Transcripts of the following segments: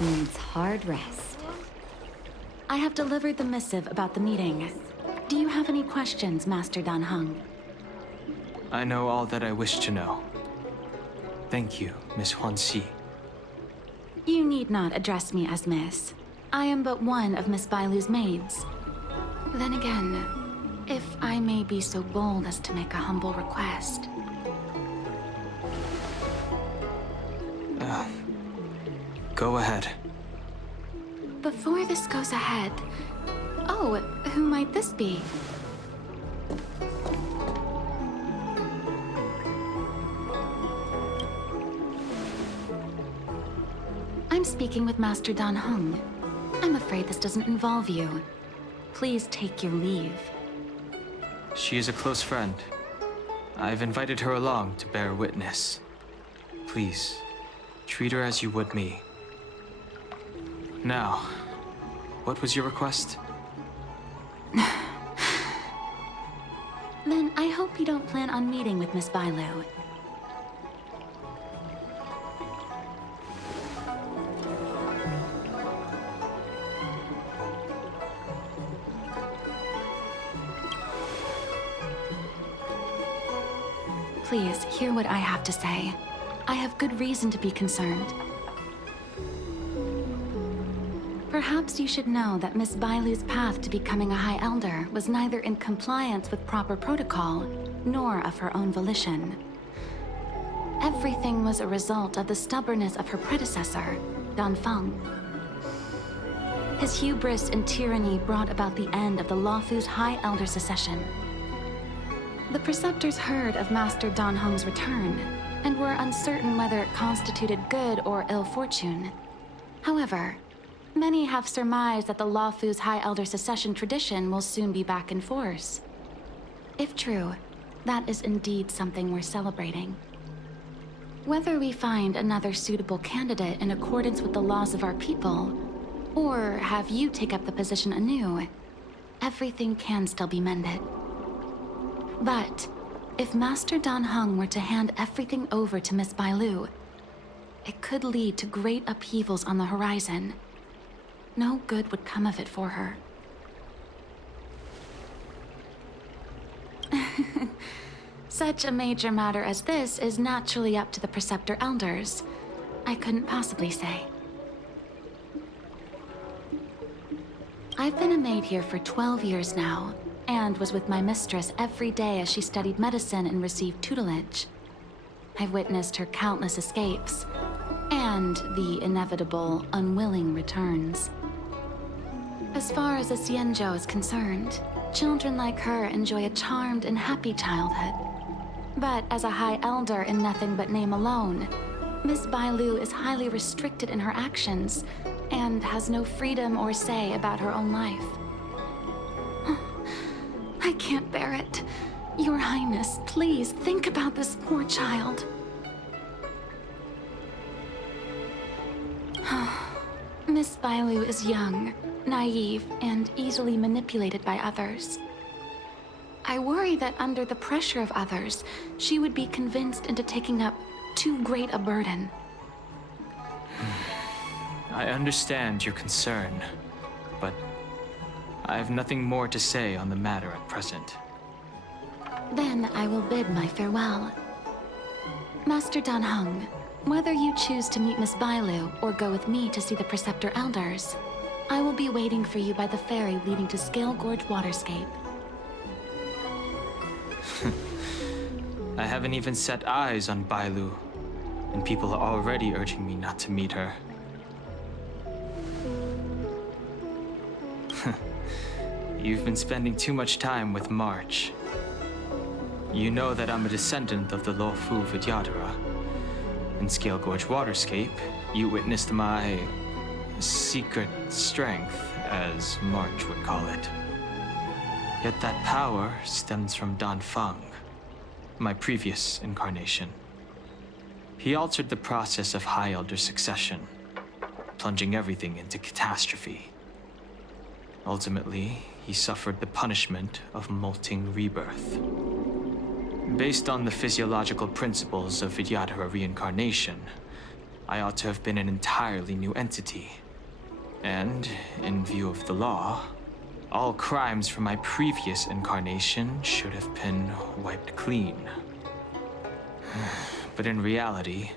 needs hard rest. I have delivered the missive about the meeting. Do you have any questions, Master Dan Heng? I know all that I wish to know. Thank you, Miss Huanxi. You need not address me as Miss. I am but one of Miss Bailu's maids. Then again, if I may be so bold as to make a humble request. Go ahead. Before this goes ahead... Oh, who might this be? I'm speaking with Master Dan Heng. I'm afraid this doesn't involve you. Please take your leave. She is a close friend. I've invited her along to bear witness. Please, treat her as you would me. Now, what was your request? Then I hope you don't plan on meeting with Miss Bailu. Please, hear what I have to say. I have good reason to be concerned. Perhaps you should know that Miss Bailu's path to becoming a High Elder was neither in compliance with proper protocol, nor of her own volition. Everything was a result of the stubbornness of her predecessor, Dan Feng. His hubris and tyranny brought about the end of the Luofu's High Elder succession. The Preceptors heard of Master Dan Heng's return, and were uncertain whether it constituted good or ill fortune. However, many have surmised that the Luofu's High Elder succession tradition will soon be back in force. If true, that is indeed something worth celebrating. Whether we find another suitable candidate in accordance with the laws of our people, or have you take up the position anew, everything can still be mended. But if Master Dan Heng were to hand everything over to Miss Bailu, it could lead to great upheavals on the horizon. No good would come of it for her. Such a major matter as this is naturally up to the Preceptor Elders. I couldn't possibly say. I've been a maid here for 12 years now, and was with my mistress every day as she studied medicine and received tutelage. I've witnessed her countless escapes, and the inevitable, unwilling returns. As far as the Xianzhou is concerned, children like her enjoy a charmed and happy childhood. But as a High Elder in nothing but name alone, Miss Bailu is highly restricted in her actions, and has no freedom or say about her own life. I can't bear it. Your Highness, please think about this poor child. Miss Bailu is young, naive, and easily manipulated by others. I worry that under the pressure of others, she would be convinced into taking up too great a burden. I understand your concern, but I have nothing more to say on the matter at present. Then I will bid my farewell. Master Dan Heng, whether you choose to meet Miss Bailu or go with me to see the Preceptor Elders, I will be waiting for you by the ferry leading to Scale Gorge Waterscape. I haven't even set eyes on Bailu, and people are already urging me not to meet her. You've been spending too much time with March. You know that I'm a descendant of the Luofu Vidyadhara. In Scale Gorge Waterscape, you witnessed my secret strength, as March would call it. Yet that power stems from Dan Feng, my previous incarnation. He altered the process of High Elder succession, plunging everything into catastrophe. Ultimately, he suffered the punishment of molting rebirth. Based on the physiological principles of Vidyadhara reincarnation, I ought to have been an entirely new entity. And, in view of the law, all crimes from my previous incarnation should have been wiped clean. But in reality,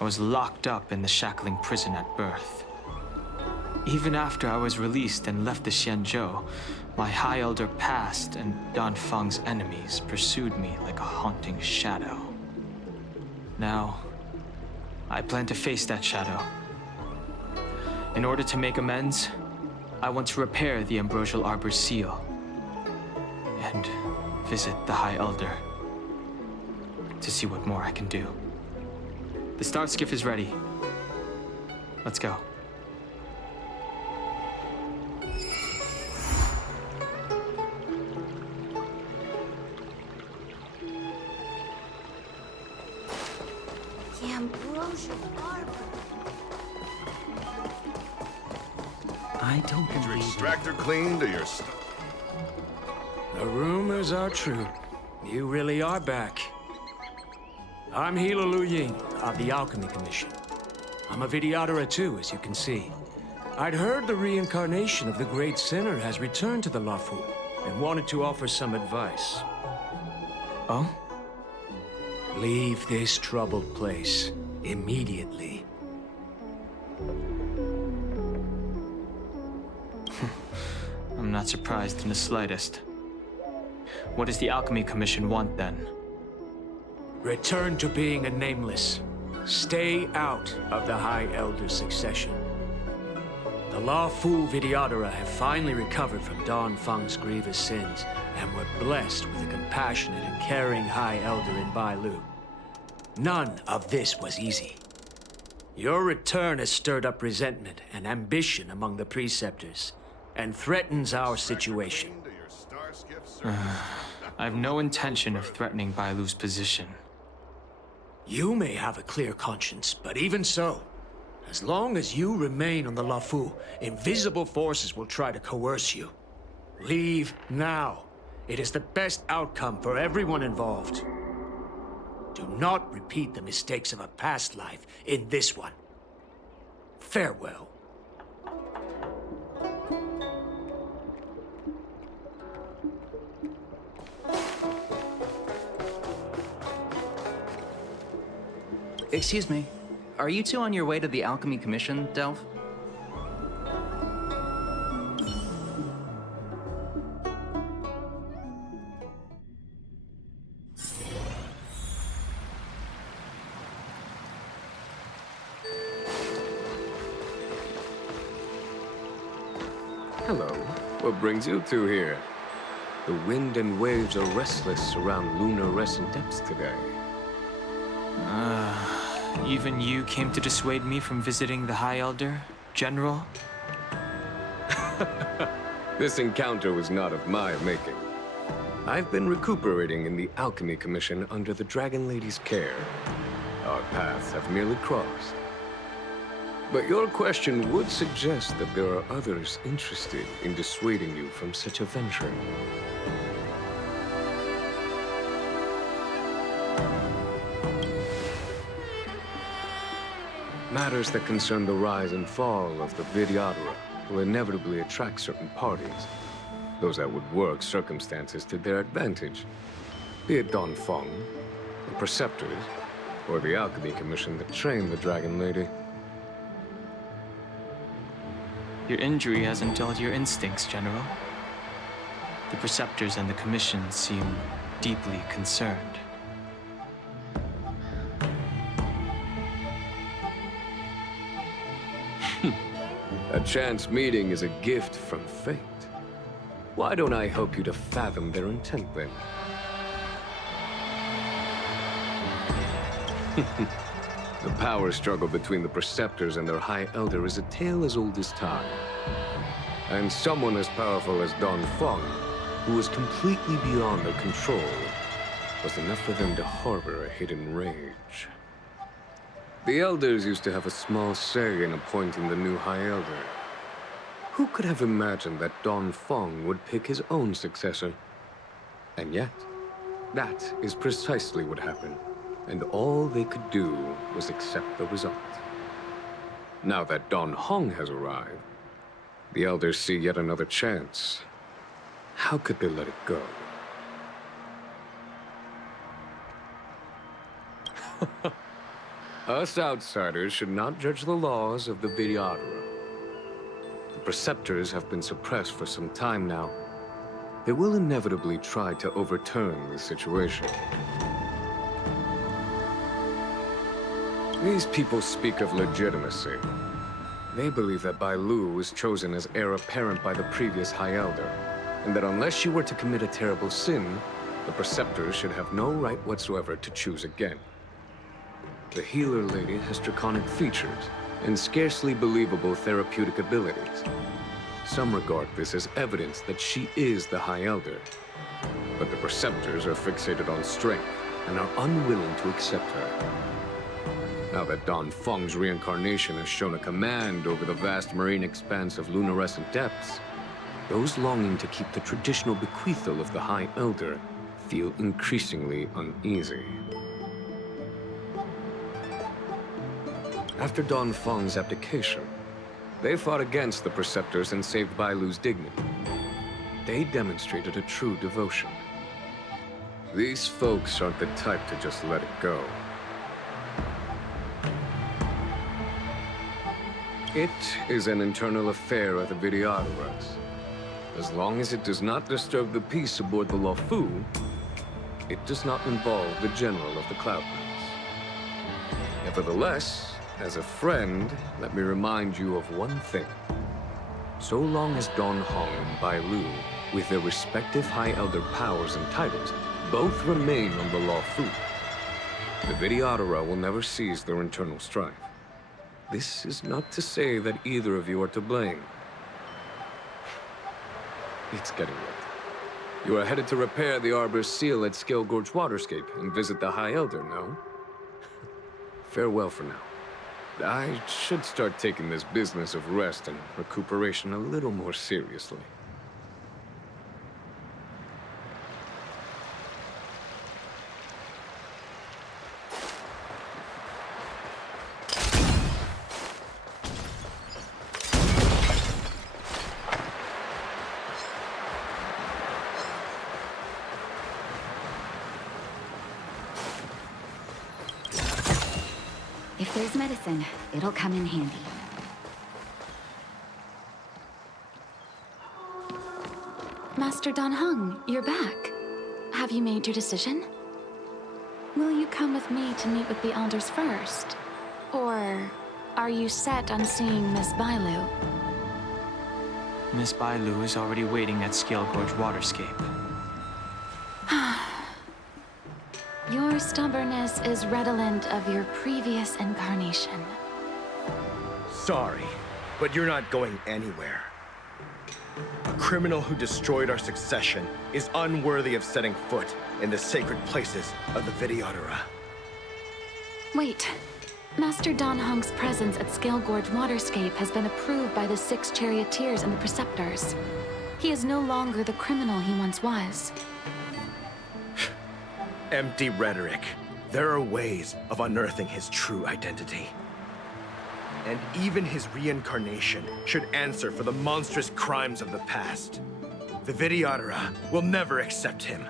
I was locked up in the shackling prison at birth. Even after I was released and left the Xianzhou, my High Elder past and Danfeng's enemies pursued me like a haunting shadow. Now, I plan to face that shadow. In order to make amends, I want to repair the Ambrosial Arbor's seal and visit the High Elder to see what more I can do. The Star Skiff is ready. Let's go. The Ambrosial Arbor. I don't Is your believe it. extractor cleaned or your stuff? The rumors are true. You really are back. I'm Hilo Lu Ying of the Alchemy Commission. I'm a Vidyadhara too, as you can see. I'd heard the reincarnation of the Great Sinner has returned to the Luofu and wanted to offer some advice. Oh? Leave this troubled place immediately. I'm not surprised in the slightest. What does the Alchemy Commission want then? Return to being a nameless. Stay out of the High Elder's succession. The Luofu Vidyadhara have finally recovered from Danfeng's grievous sins, and were blessed with a compassionate and caring High Elder in Bailu. None of this was easy. Your return has stirred up resentment and ambition among the preceptors, and threatens our situation. Cleaned or your star skiff, sir? I have no intention of threatening Bailu's position. You may have a clear conscience, but even so, as long as you remain on the Luofu, invisible forces will try to coerce you. Leave now. It is the best outcome for everyone involved. Do not repeat the mistakes of a past life in this one. Farewell. Excuse me. Are you two on your way to the Alchemy Commission, Delph? Hello. What brings you two here? The wind and waves are restless around lunar-rescent depths today. Even you came to dissuade me from visiting the High Elder, General? This encounter was not of my making. I've been recuperating in the Alchemy Commission under the Dragon Lady's care. Our paths have merely crossed. But your question would suggest that there are others interested in dissuading you from such a venture. Matters that concern the rise and fall of the Vidyadhara will inevitably attract certain parties. Those that would work circumstances to their advantage. Be it Danfeng, the Preceptors, or the Alchemy Commission that trained the Dragon Lady. Your injury hasn't dulled your instincts, General. The Preceptors and the Commission seem deeply concerned. A chance meeting is a gift from fate. Why don't I help you to fathom their intent, then? The power struggle between the Preceptors and their High Elder is a tale as old as time. And someone as powerful as Danfeng, who was completely beyond their control, was enough for them to harbor a hidden rage. The Elders used to have a small say in appointing the new High Elder. Who could have imagined that Danfeng would pick his own successor? And yet, that is precisely what happened. and all they could do was accept the result. Now that Don Heng has arrived, the elders see yet another chance. How could they let it go? Us outsiders should not judge the laws of the Vidyadhara. The preceptors have been suppressed for some time now. They will inevitably try to overturn the situation. These people speak of legitimacy. They believe that Bai Lu was chosen as heir apparent by the previous High Elder, and that unless you were to commit a terrible sin, the preceptors should have no right whatsoever to choose again. The healer lady has draconic features and scarcely believable therapeutic abilities. Some regard this as evidence that she is the High Elder, but the preceptors are fixated on strength and are unwilling to accept her. Now that Don Feng's reincarnation has shown a command over the vast marine expanse of luminescent depths, those longing to keep the traditional bequeathal of the High Elder feel increasingly uneasy. After Don Feng's abdication, they fought against the preceptors and saved Bai Lu's dignity. They demonstrated a true devotion. These folks aren't the type to just let it go. It is an internal affair of the Vidyadharas. As long as it does not disturb the peace aboard the Luofu, it does not involve the General of the Cloudlands. Nevertheless, as a friend, let me remind you of one thing. So long as Don Heng and Bai Lu, with their respective High Elder powers and titles, both remain on the Luofu, the Vidyadhara will never cease their internal strife. This is not to say that either of you are to blame. It's getting late. You are headed to repair the Arbor's seal at Scale Gorge Waterscape and visit the High Elder, no? Farewell for now. I should start taking this business of rest and recuperation a little more seriously. If there's medicine, it'll come in handy. Master Don Heng, you're back. Have you made your decision? Will you come with me to meet with the elders first? Or are you set on seeing Miss Bai Lu? Miss Bai Lu is already waiting at Scale Gorge Waterscape. Your stubbornness is redolent of your previous incarnation. Sorry, but you're not going anywhere. A criminal who destroyed our succession is unworthy of setting foot in the sacred places of the Vidyadhara. Wait. Master Don Heng's presence at Scale Gorge Waterscape has been approved by the 6 charioteers and the preceptors. He is no longer the criminal he once was. Empty rhetoric. There are ways of unearthing his true identity. And even his reincarnation should answer for the monstrous crimes of the past. The Vidyadhara will never accept him.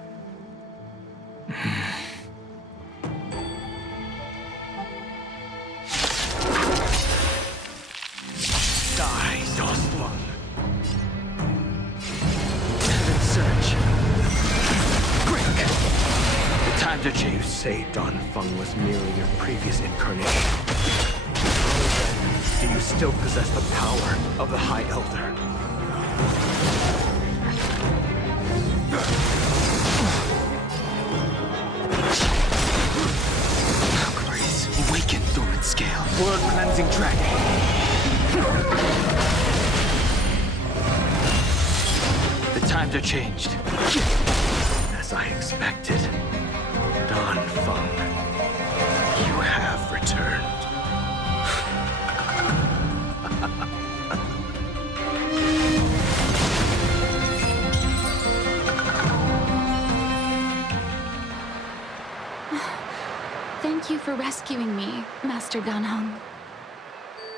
Die, Dosfung. Search. Quick! The times are You changed. say Don Feng was merely your previous incarnation. Do you still possess the power of the High Elder? Valkyries, awaken dormant scale. World cleansing dragon. The times are changed. As I expected, Don Feng, you have returned. for rescuing me, Master Dan Heng.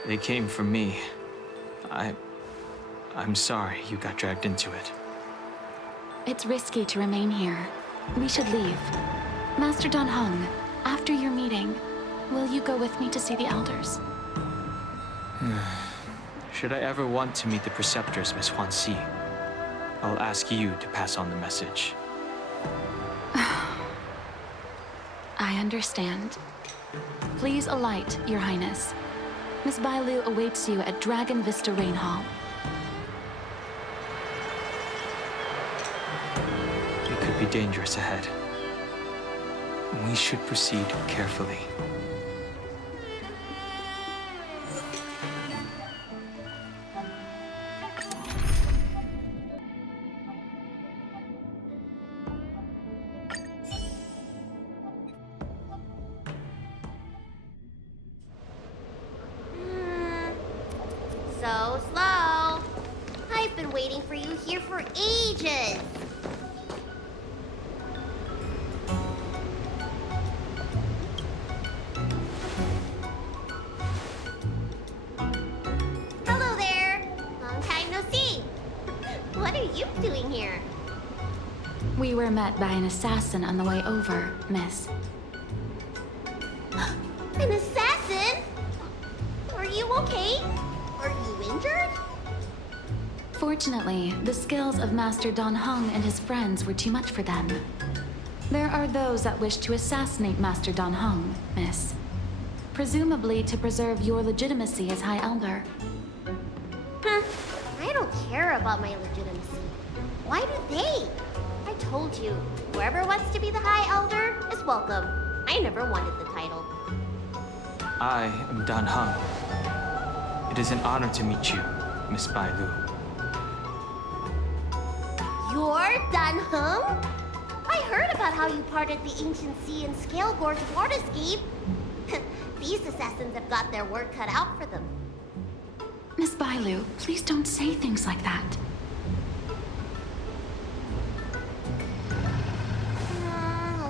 They came for me. I'm sorry you got dragged into it. It's risky to remain here. We should leave. Master Dan Heng, after your meeting, will you go with me to see the elders? Should I ever want to meet the preceptors, Miss Huanxi, I'll ask you to pass on the message. I understand. Please alight, Your Highness. Miss Bailu awaits you at Dragon Vista Rain Hall. It could be dangerous ahead. We should proceed carefully. So slow. I've been waiting for you here for ages. Hello there. Long time no see. What are you doing here? We were met by an assassin on the way over, Miss. An assassin? Are you okay? Are you injured? Fortunately, the skills of Master Dan Heng and his friends were too much for them. There are those that wish to assassinate Master Dan Heng, Miss. Presumably to preserve your legitimacy as High Elder. Huh. I don't care about my legitimacy. Why do they? I told you, whoever wants to be the High Elder is welcome. I never wanted the title. I am Dan Heng. It is an honor to meet you, Miss Bailu. You're Dan Heng? I heard about how you parted the ancient sea and Scale Gorge waterscape. These assassins have got their work cut out for them. Miss Bailu, please don't say things like that.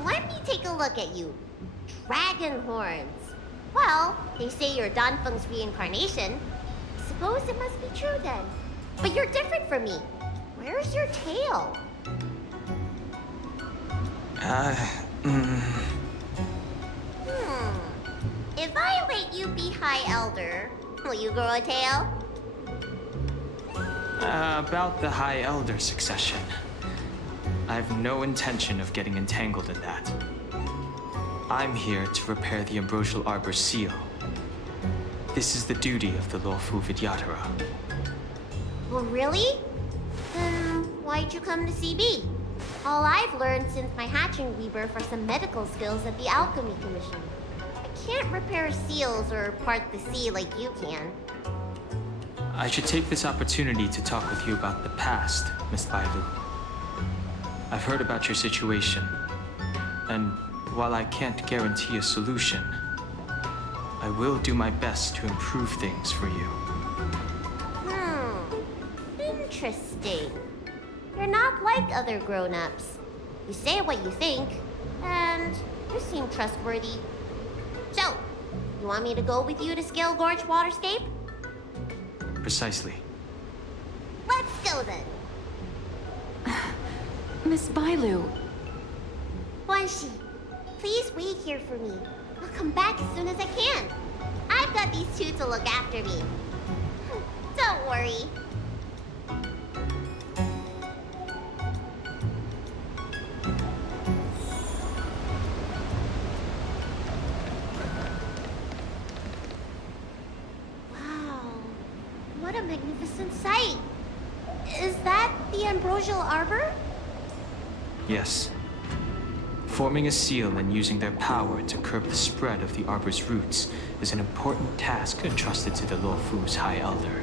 Let me take a look at you. Dragon horns. Well, they say you're Dan Feng's reincarnation. I suppose it must be true then. But you're different from me. Where's your tail? If I let you be High Elder, will you grow a tail? About the High Elder succession. I have no intention of getting entangled in that. I'm here to repair the Ambrosial Arbor's seal. This is the duty of the Lawfu Vidyadhara. Well, really? Then why'd you come to CB? All I've learned since my hatching rebirth are some medical skills at the Alchemy Commission. I can't repair seals or part the sea like you can. I should take this opportunity to talk with you about the past, Miss Bailu. I've heard about your situation, and while I can't guarantee a solution, I will do my best to improve things for you. Interesting. You're not like other grown-ups. You say what you think, and you seem trustworthy. So, you want me to go with you to Scale Gorge Waterscape? Precisely. Let's go then. Miss Bailu. Huanxi, please wait here for me. I'll come back as soon as I can. I've got these two to look after me. Don't worry. Wow, what a magnificent sight. Is that the Ambrosial Arbor? Yes. Forming a seal and using their power to curb the spread of the Arbor's roots is an important task entrusted to the Lawfu's High Elder.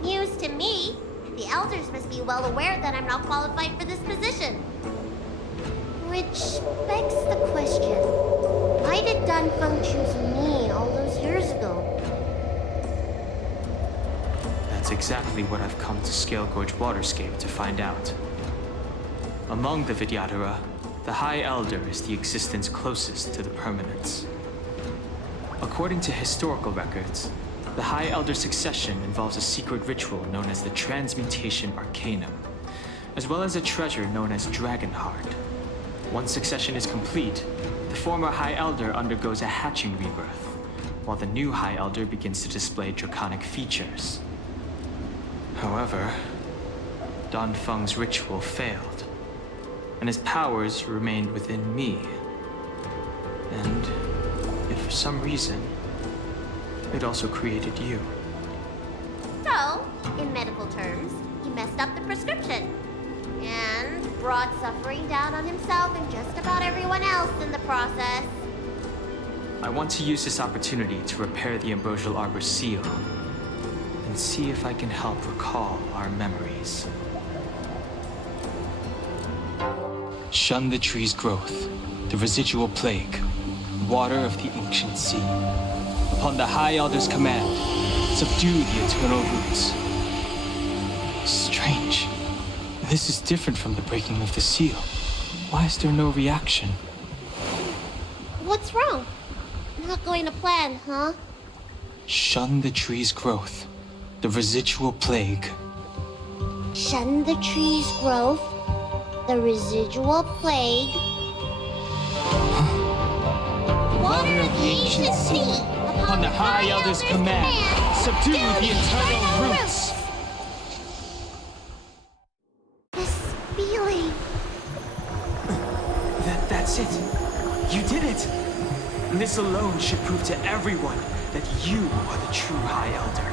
News to me. The elders must be well aware that I'm not qualified for this position. Which begs the question, why did Dan Feng choose me all those years ago? That's exactly what I've come to Scale Gorge Waterscape to find out. Among the Vidyadhara, the High Elder is the existence closest to the permanence. According to historical records, the High Elder succession involves a secret ritual known as the Transmutation Arcanum, as well as a treasure known as Dragonheart. Once succession is complete, the former High Elder undergoes a hatching rebirth, while the new High Elder begins to display draconic features. However, Don Feng's ritual failed, and his powers remained within me. And if for some reason, it also created you. So, in medical terms, he messed up the prescription. And brought suffering down on himself and just about everyone else in the process. I want to use this opportunity to repair the Ambrosial Arbor's seal, and see if I can help recall our memories. Shun the tree's growth, the residual plague, water of the ancient sea. Upon the High Elder's command, subdue the eternal roots. Strange. This is different from the breaking of the seal. Why is there no reaction? What's wrong? Not going to plan, huh? Shun the tree's growth, the residual plague. Shun the tree's growth, the residual plague. Water of the ancient sea. Upon the High Elder's command, subdue the eternal roots. This feeling. That's it. You did it. This alone should prove to everyone that you are the true High Elder.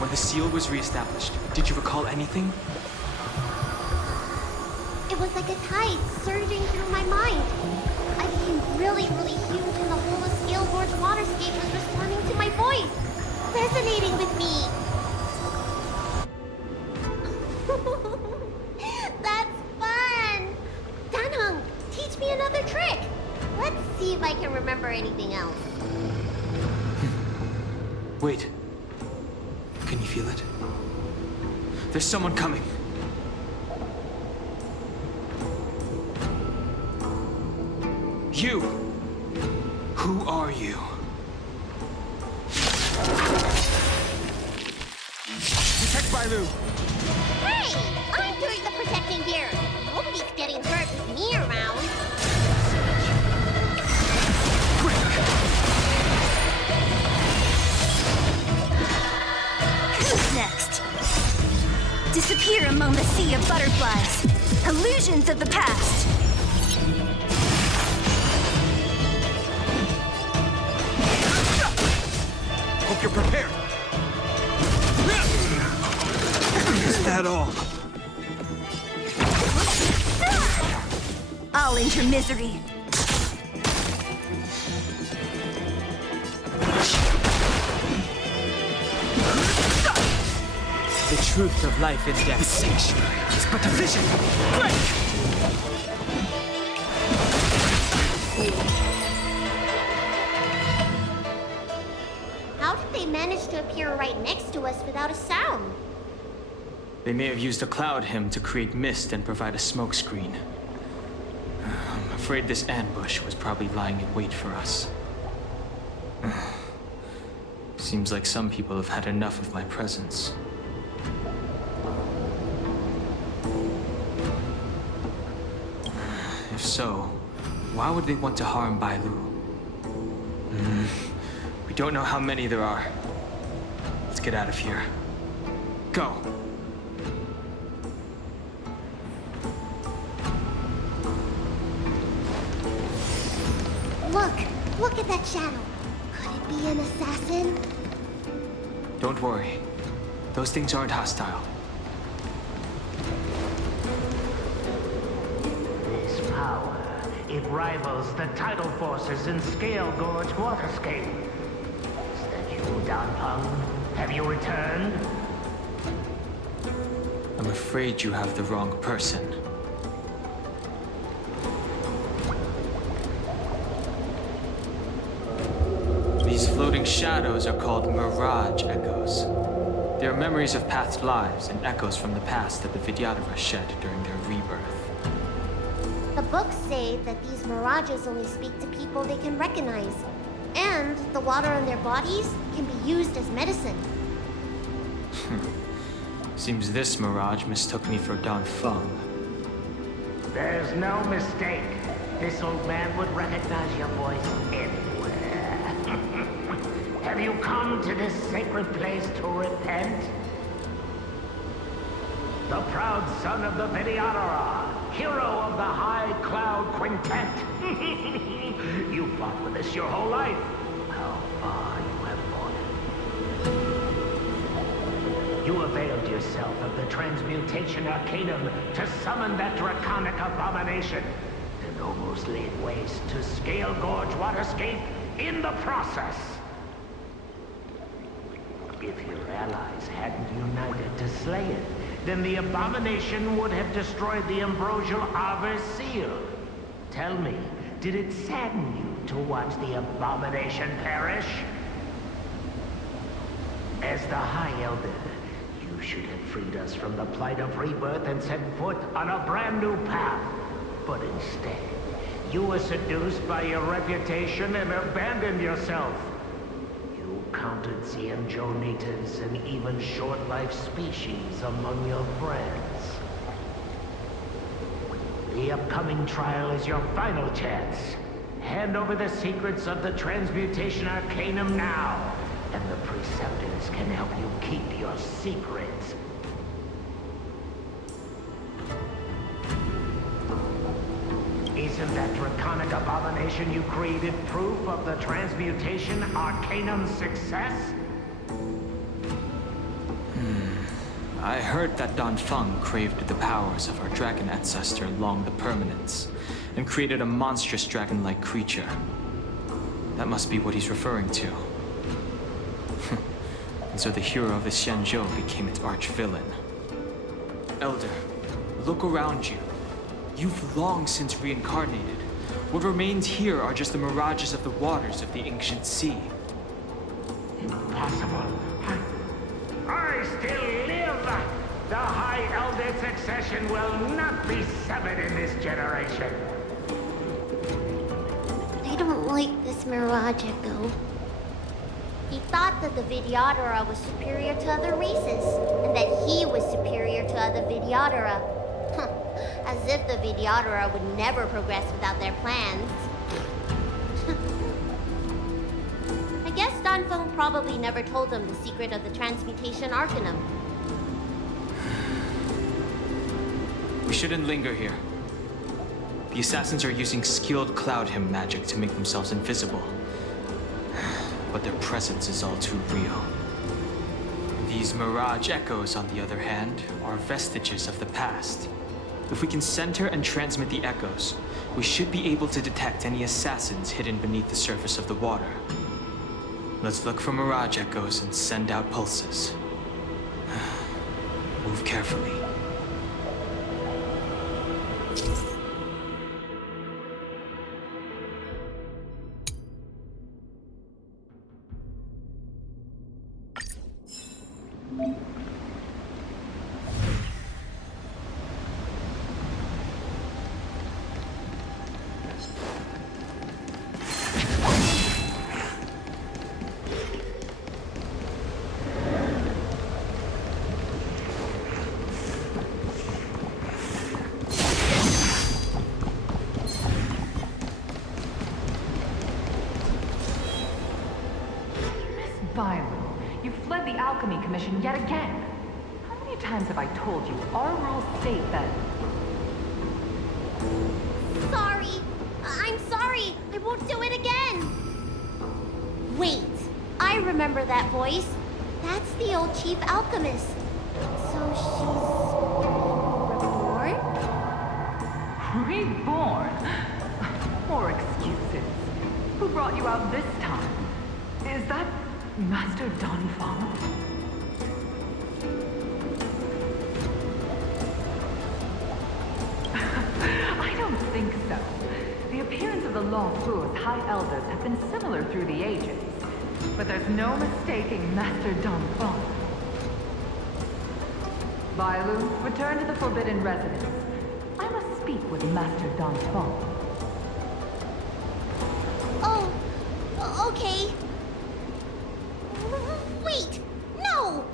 When the seal was reestablished, did you recall anything? It was like a tide surging through my mind. I became really huge and the whole of Scale Gorge waterscape was responding to my voice, resonating with me. That's fun! Danheng, teach me another trick. Let's see if I can remember anything else. Wait. Can you feel it? There's someone coming. You! Who are you? Protect Bailu! Hey! I'm doing the protecting here! Nobody's getting hurt with me around. Who's next? Disappear among the sea of butterflies. Illusions of the past. Hope you're prepared. Is that all? I'll end your misery. The truth of life and death. The sanctuary is but a vision. How did they manage to appear right next to us without a sound? They may have used a cloud hymn to create mist and provide a smokescreen. I'm afraid this ambush was probably lying in wait for us. Seems like some people have had enough of my presence. If so, why would they want to harm Bailu? We don't know how many there are. Let's get out of here. Go! Look at that shadow. Could it be an assassin? Don't worry. Those things aren't hostile. This power, it rivals the tidal forces in Scale Gorge Waterscape. Is that you, Danheng? Have you returned? I'm afraid you have the wrong person. These floating shadows are called mirage echoes. They are memories of past lives and echoes from the past that the Vidyadhara shed during their rebirth. The books say that these mirages only speak to people they can recognize. And the water on their bodies can be used as medicine. Seems this mirage mistook me for Don Feng. There's no mistake. This old man would recognize your voice anywhere. Have you come to this sacred place to repent? The proud son of the Vidyadhara, hero of the High Cloud Quintet. You fought with this your whole life. How far you have fallen. You availed yourself of the Transmutation Arcanum to summon that draconic abomination, and almost laid waste to Scale Gorge Waterscape in the process. If your allies hadn't united to slay it, then the abomination would have destroyed the ambrosial Arbor's seal. Tell me, did it sadden you to watch the abomination perish? As the High Elder, you should have freed us from the plight of rebirth and set foot on a brand new path. But instead, you were seduced by your reputation and abandoned yourself. You counted Xianzhou and even short-life species among your friends. The upcoming trial is your final chance. Hand over the secrets of the Transmutation Arcanum now, and the Preceptors can help you keep your secrets. Isn't that draconic abomination you created proof of the Transmutation Arcanum's success? I heard that Don Feng craved the powers of our dragon ancestor Long the Permanence, and created a monstrous dragon-like creature. That must be what he's referring to. And so the hero of the Xianzhou became its arch-villain. Elder, look around you. You've long since reincarnated. What remains here are just the mirages of the waters of the ancient sea. Impossible. I still live! The High Elder succession will not be severed in this generation. I don't like this mirage, Echo. He thought that the Vidyadhara was superior to other races, and that he was superior to other Vidyadhara. As if the Vidyadhara would never progress without their plans. I guess Don Feng probably never told them the secret of the Transmutation Arcanum. We shouldn't linger here. The assassins are using skilled cloud hymn magic to make themselves invisible. But their presence is all too real. These mirage echoes, on the other hand, are vestiges of the past. If we can center and transmit the echoes, we should be able to detect any assassins hidden beneath the surface of the water. Let's look for mirage echoes and send out pulses. Move carefully. You fled the Alchemy Commission yet again. How many times have I told you our rules state that... Sorry. I'm sorry. I won't do it again. Wait. I remember that voice. That's the old chief alchemist. So she's... reborn? More excuses. Who brought you out this time? Is that Master Don Feng? I don't think so. The appearance of the Lawfu's High Elders have been similar through the ages. But there's no mistaking Master Don Feng. Bailu, return to the Forbidden Residence. I must speak speak with Master Don Fong. Oh, okay. Wait, no!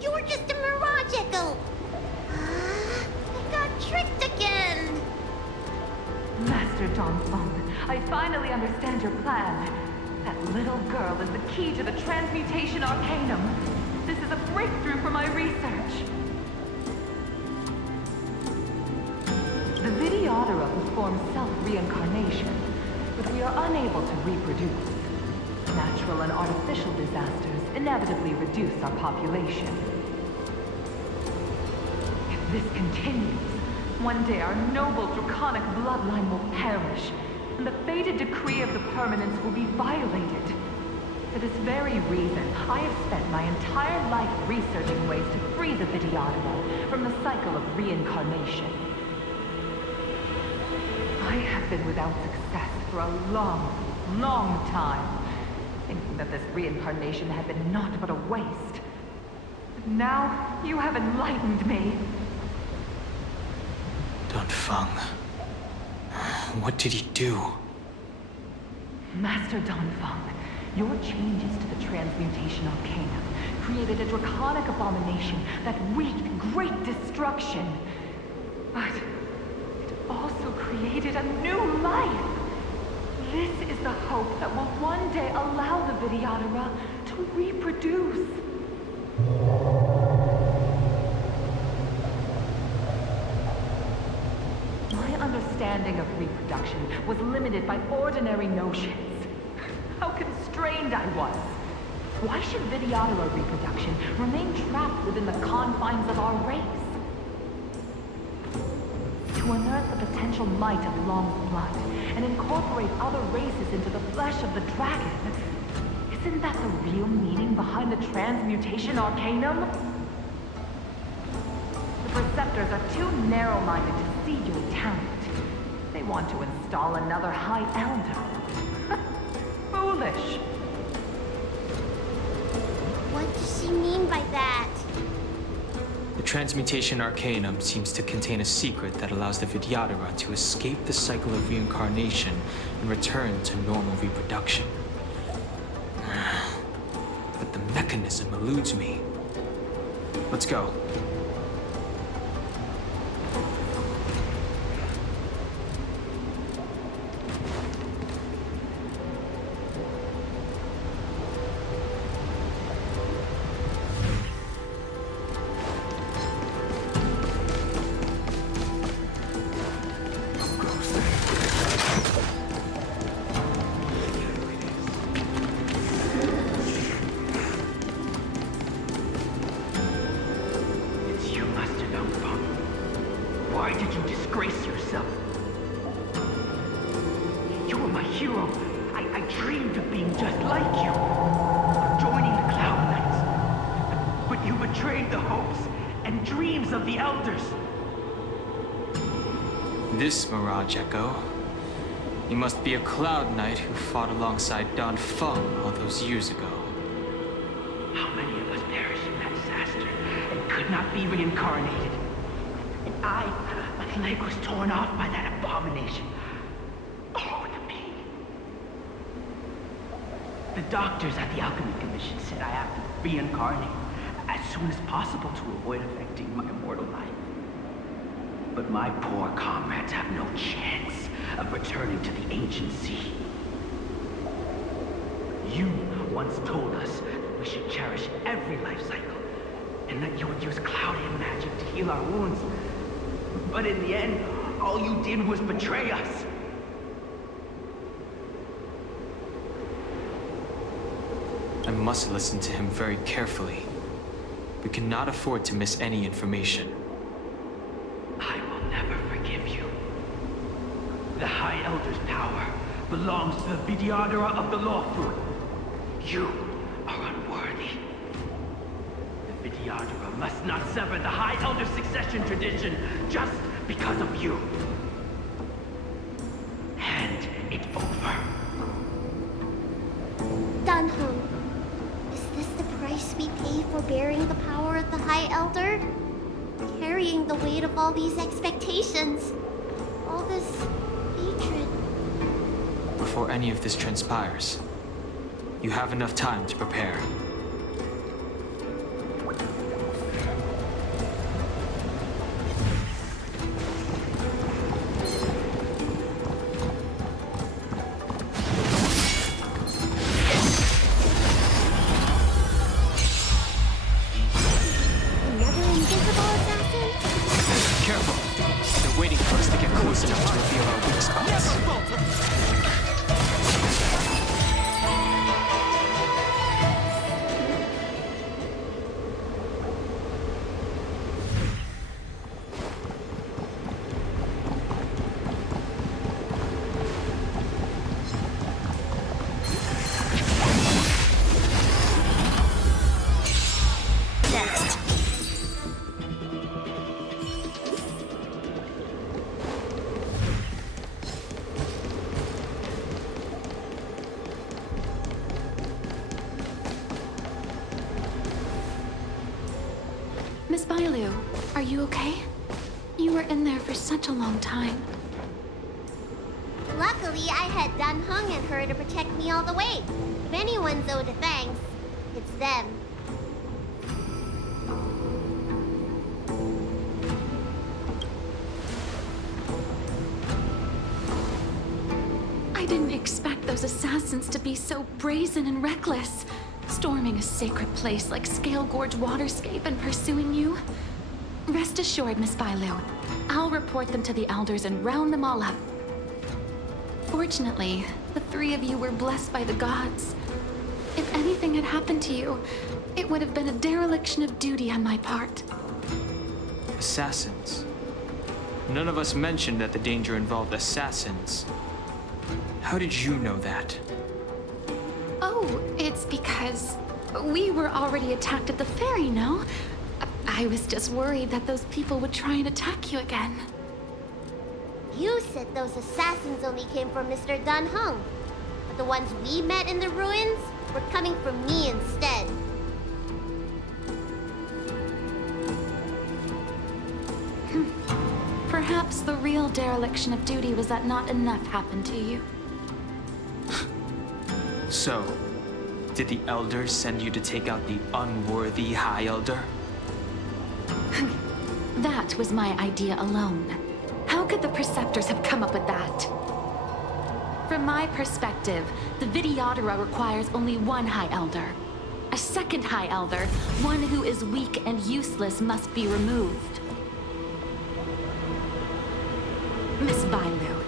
You're just a mirage echo. I got tricked again. Master Don Fong, I finally understand your plan. That little girl is the key to the transmutation arcanum. This is a breakthrough for my research. The Vidyadhara performs self-reincarnation, but we are unable to reproduce. Natural and artificial disasters inevitably reduce our population. If this continues, one day our noble draconic bloodline will perish, and the fated decree of the permanence will be violated. For this very reason, I have spent my entire life researching ways to free the Vidyadhara from the cycle of reincarnation. I have been without success for a long, long time, thinking that this reincarnation had been naught but a waste. But now, you have enlightened me. Don Feng. What did he do? Master Don Feng, your changes to the transmutation arcanum created a draconic abomination that wreaked great destruction. But it also created a new life. This is the hope that will one day allow the Vidyadhara to reproduce. My understanding of reproduction was limited by ordinary notions. How constrained I was. Why should Vidyadhara reproduction remain trapped within the confines of our race? To unearth the potential might of Long's blood and incorporate other races into the flesh of the dragon, isn't that the real meaning behind the transmutation arcanum? The Preceptors are too narrow-minded to see your talent. They want to install another High Elder. Foolish. What does she mean by that? The transmutation arcanum seems to contain a secret that allows the Vidyadhara to escape the cycle of reincarnation and return to normal reproduction. But the mechanism eludes me. Let's go. Why did you disgrace yourself? You were my hero. I dreamed of being just like you. Of joining the Cloud Knights. But you betrayed the hopes and dreams of the Elders. This Mirage Echo. You must be a Cloud Knight who fought alongside Don Feng all those years ago. How many of us perished in that disaster and could not be reincarnated? And my leg was torn off by that abomination. Oh, the pain. The doctors at the Alchemy Commission said I have to reincarnate as soon as possible to avoid affecting my immortal life. But my poor comrades have no chance of returning to the ancient sea. You once told us that we should cherish every life cycle, and that you would use cloud-hand magic to heal our wounds. But in the end, all you did was betray us. I must listen to him very carefully. We cannot afford to miss any information. I will never forgive you. The High Elder's power belongs to the Vidyadhara of the Lawful. You are unworthy. The Vidyadhara must not sever the High Elder's succession tradition just because of you. Hand it over. Don Heng, is this the price we pay for bearing the power of the High Elder? Carry carrying the weight of all these expectations. All this hatred. Before any of this transpires, you have enough time to prepare. Another invisible assassin? Careful! They're waiting for us to get close enough to reveal our weak spots. Next. Miss Bailu, are you okay? You were in there for such a long time. Luckily, I had Dan Heng and her to protect me all the way. If anyone's owed a thanks, it's them. I didn't expect those assassins to be so brazen and reckless, storming a sacred place like Scale Gorge Waterscape and pursuing you. Rest assured, Miss Bailu, I'll report them to the elders and round them all up. Fortunately, the three of you were blessed by the gods. If anything had happened to you, it would have been a dereliction of duty on my part. Assassins. None of us mentioned that the danger involved assassins. How did you know that? Oh, it's because we were already attacked at the ferry, no? I was just worried that those people would try and attack you again. You said those assassins only came from Mr. Dan Heng. But the ones we met in the ruins were coming from me instead. Perhaps the real dereliction of duty was that not enough happened to you. So, did the elders send you to take out the unworthy High Elder? That was my idea alone. How could the Preceptors have come up with that? From my perspective, the Videodora requires only one High Elder. A second High Elder, one who is weak and useless, must be removed. Miss Bailu,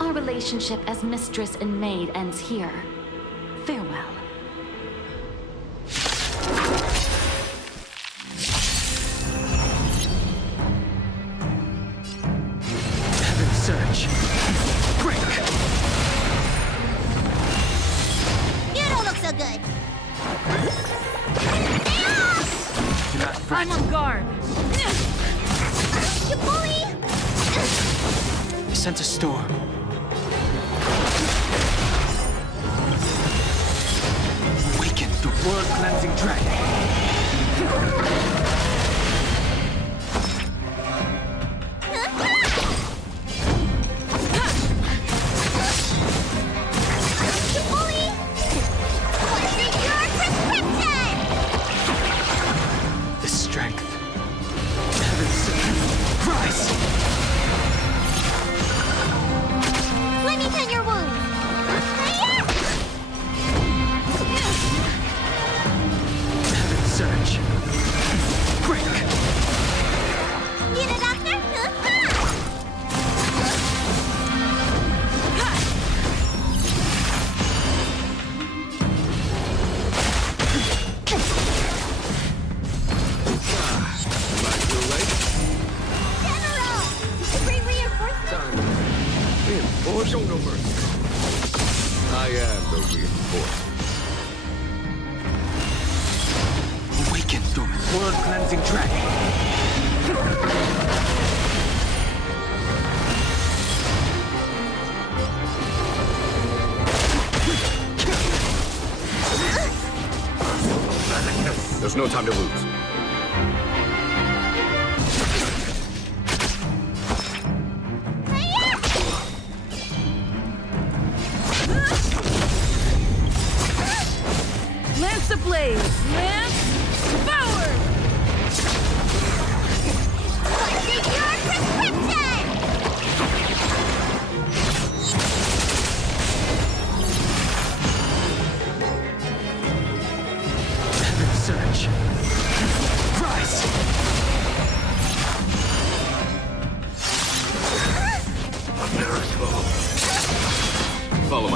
our relationship as mistress and maid ends here. Farewell. Heaven Surge. Break! You don't look so good. Do not fret. I'm on guard. You bully! I sent a storm. Awaken the world-cleansing dragon. You bully! What's in your prescription? The strength. Heaven Surge. Rise! Let me tend your wounds. Heaven Surge. Break! Need a doctor? General! Did you bring reinforcements? Reinforce? Show no mercy. I am the reinforcement. Awaken the world-cleansing dragon. There's no time to lose.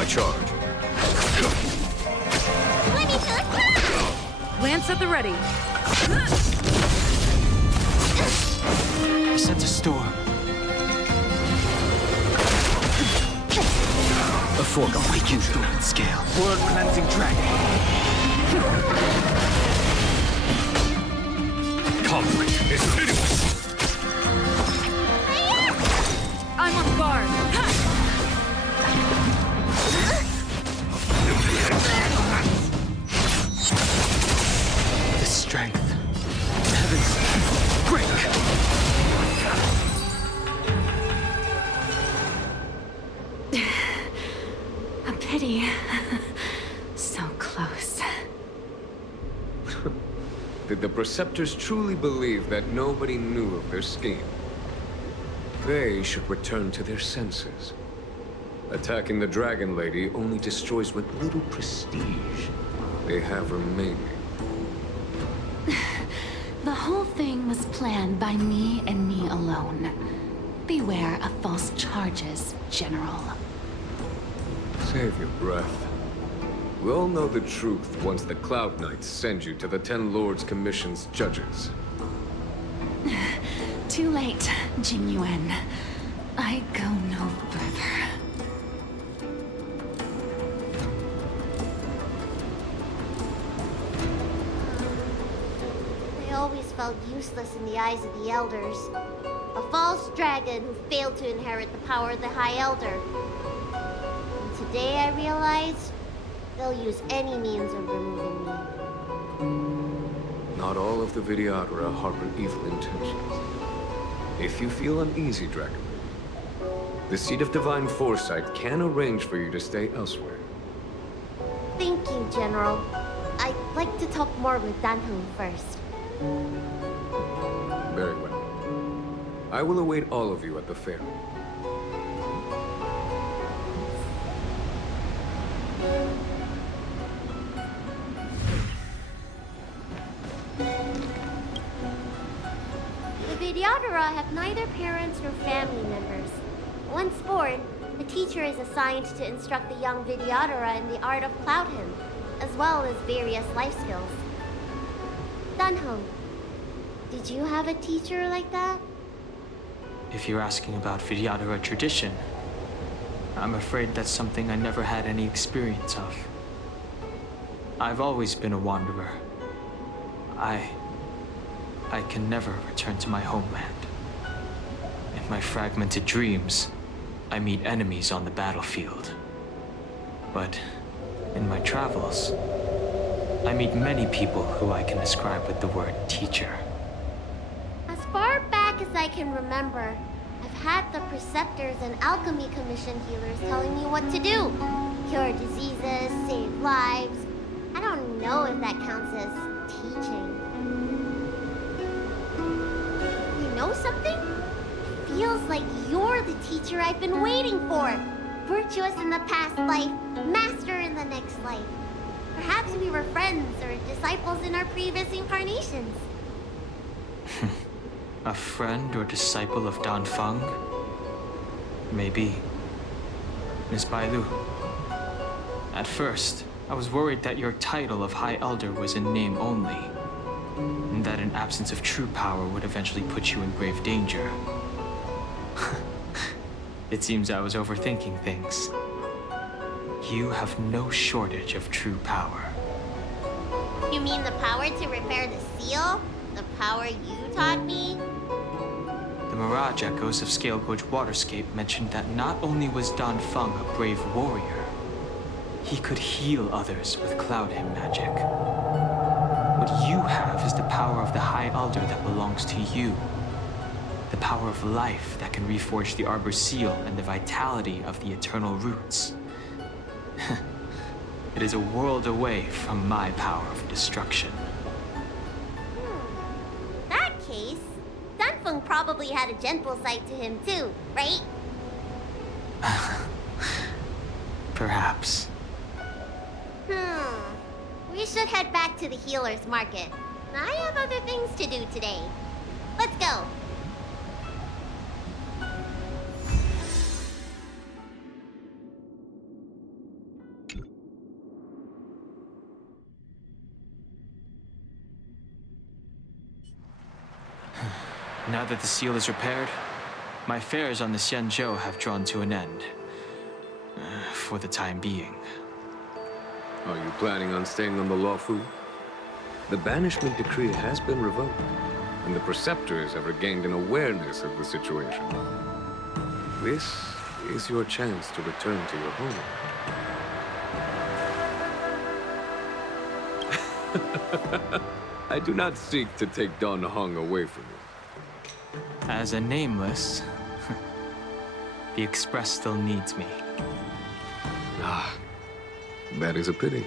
my charge. Let me to attack! Lance at the ready. I sense a storm. A fork awakens the wind scale. World-cleansing dragon. Conflict is pitiless. I'm on guard. The strength. Heavens. Break! A pity. So close. Did the Preceptors truly believe that nobody knew of their scheme? They should return to their senses. Attacking the Dragon Lady only destroys what little prestige they have remaining. The whole thing was planned by me and me alone. Beware of false charges, General. Save your breath. We'll know the truth once the Cloud Knights send you to the Ten Lords Commission's judges. Too late, Jinyuan. I go no further. I always felt useless in the eyes of the Elders. A false dragon who failed to inherit the power of the High Elder. And today I realized they'll use any means of removing me. Not all of the Vidyadhara harbor evil intentions. If you feel uneasy, Dragon, the Seat of Divine Foresight can arrange for you to stay elsewhere. Thank you, General. I'd like to talk more with Dan Heng first. Very well. I will await all of you at the fair. The Vidyadhara have neither parents nor family members. Once born, the teacher is assigned to instruct the young Vidyadhara in the art of Cloud Hymn, as well as various life skills. Dan Heng, did you have a teacher like that? If you're asking about Vidyadhara tradition, I'm afraid that's something I never had any experience of. I've always been a wanderer. I can never return to my homeland. In my fragmented dreams, I meet enemies on the battlefield. But in my travels, I meet many people who I can describe with the word teacher. As far back as I can remember, I've had the Preceptors and Alchemy Commission healers telling me what to do. Cure diseases, save lives. I don't know if that counts as teaching. You know something? Feels like you're the teacher I've been waiting for. Virtuous in the past life, master in the next life. Perhaps we were friends or disciples in our previous incarnations. A friend or disciple of Dan Feng? Maybe. Miss Bailu. At first, I was worried that your title of High Elder was in name only, and that an absence of true power would eventually put you in grave danger. It seems I was overthinking things. You have no shortage of true power. You mean the power to repair the seal? The power you taught me? The Mirage Echoes of Scale Gorge Waterscape mentioned that not only was Dan Feng a brave warrior, he could heal others with Cloud Hymn magic. What you have is the power of the High Elder that belongs to you. The power of life that can reforge the Arbor Seal and the vitality of the eternal roots. It is a world away from my power of destruction. In that case, Danfeng probably had a gentle side to him too, right? Perhaps. We should head back to the healer's market. I have other things to do today. Let's go. Now that the seal is repaired, my affairs on the Xianzhou have drawn to an end. For the time being. Are you planning on staying on the Luofu? The banishment decree has been revoked, and the Preceptors have regained an awareness of the situation. This is your chance to return to your home. I do not seek to take Don Heng away from you. As a nameless, the Express still needs me. Ah, that is a pity.